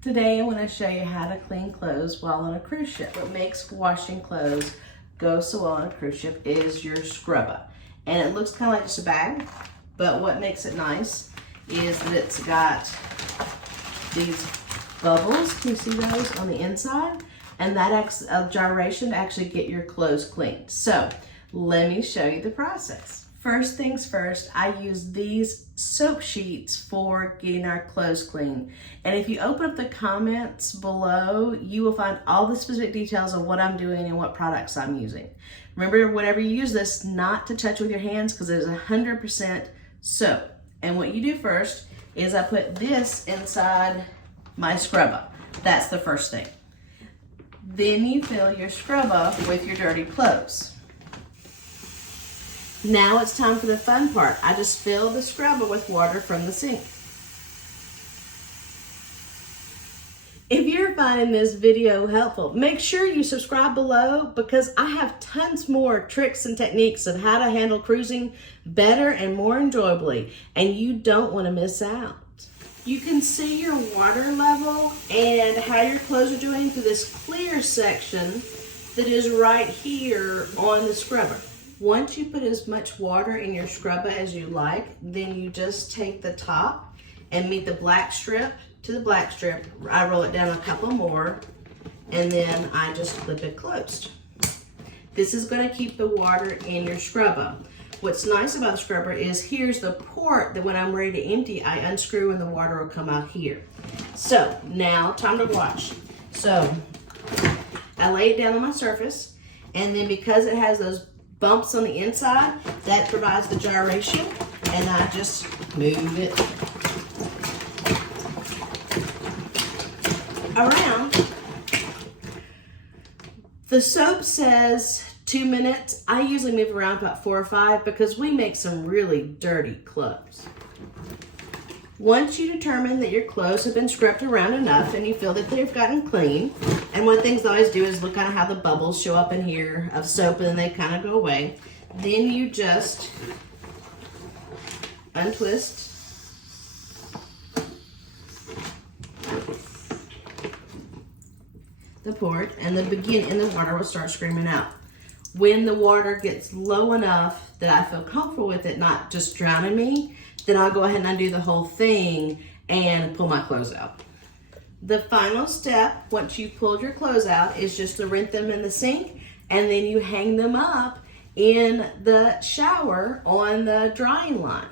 Today I want to show you how to clean clothes while on a cruise ship. What makes washing clothes go so well on a cruise ship is your Scrubba. And it looks kind of like just a bag, but what makes it nice is that it's got these bubbles. Can you see those on the inside? And that acts a gyration to actually get your clothes cleaned. So let me show you the process. First things first, I use these soap sheets for getting our clothes clean. And if you open up the comments below, you will find all the specific details of what I'm doing and what products I'm using. Remember, whenever you use this, not to touch with your hands because it is 100% soap. And what you do first is I put this inside my Scrubba. That's the first thing. Then you fill your Scrubba with your dirty clothes. Now it's time for the fun part. I just fill the Scrubba with water from the sink. If you're finding this video helpful, make sure you subscribe below because I have tons more tricks and techniques of how to handle cruising better and more enjoyably, and you don't want to miss out. You can see your water level and how your clothes are doing through this clear section that is right here on the Scrubba. Once you put as much water in your Scrubba as you like, then you just take the top and meet the black strip to the black strip. I roll it down a couple more, and then I just clip it closed. This is going to keep the water in your Scrubba. What's nice about the Scrubba is here's the port that when I'm ready to empty, I unscrew and the water will come out here. So now, time to wash. So I lay it down on my surface, and then because it has those bumps on the inside, that provides the gyration, and I just move it around. The soap says 2 minutes. I usually move around about 4 or 5 because we make some really dirty clothes. Once you determine that your clothes have been scrubbed around enough and you feel that they've gotten clean, and one thing I always do is look kind of how the bubbles show up in here of soap and then they kind of go away. Then you just untwist the port and the water will start screaming out. When the water gets low enough that I feel comfortable with it not just drowning me, then I'll go ahead and undo the whole thing and pull my clothes out. The final step, once you've pulled your clothes out, is just to rinse them in the sink, and then you hang them up in the shower on the drying line.